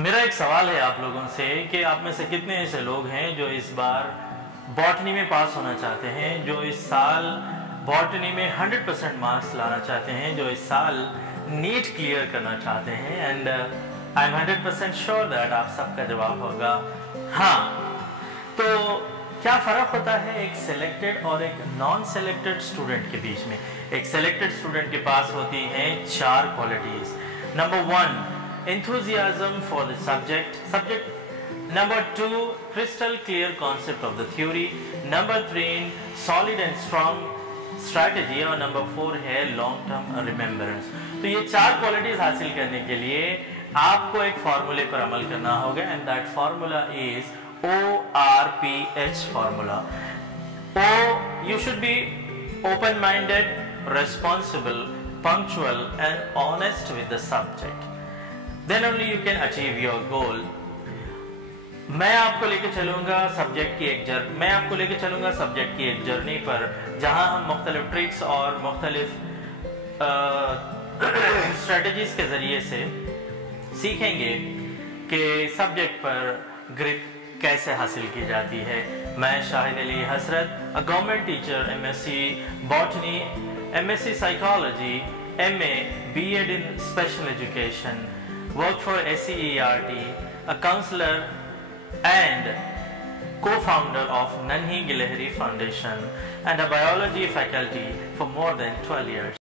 मेरा एक सवाल है आप लोगों से कि आप में से कितने ऐसे लोग हैं जो इस बार बॉटनी में पास होना चाहते हैं, जो इस साल बॉटनी में 100% मार्क्स लाना चाहते हैं, जो इस साल नीट क्लियर करना चाहते हैं। And I am 100% sure that आप सबका जवाब होगा हाँ। तो क्या फ़र्क होता है एक सिलेक्टेड और एक नॉन सिलेक्टेड स्टूडेंट के बीच में? एक सिलेक्टेड स्टूडेंट के पास होती हैं 4 qualities. Number 1, enthusiasm for the subject. Number 2, crystal clear concept of the theory. Number 3, solid and strong strategy. और नंबर 4 है long term remembrance. तो ये 4 क्वालिटीज हासिल करने के लिए आपको एक फॉर्मूले पर अमल करना होगा, and that formula is ORPH formula. O, you should be open-minded, responsible, punctual and honest with the subject. Then only you can achieve your goal. मैं आपको लेके चलूंगा सब्जेक्ट की एक जर्नी पर, जहां हम मुख्तलिफ ट्रिक्स और मुख्तलिफ स्ट्रेटजीज के जरिए से सीखेंगे कि सब्जेक्ट पर ग्रिप कैसे हासिल की जाती है। मैं शाहिद अली हसरत, a government teacher, MSc botany, MSc psychology, MA, B.Ed in Special Education, work for SCERT, a counselor and co-founder of Nanhi Gilehri Foundation and a biology faculty for more than 12 years.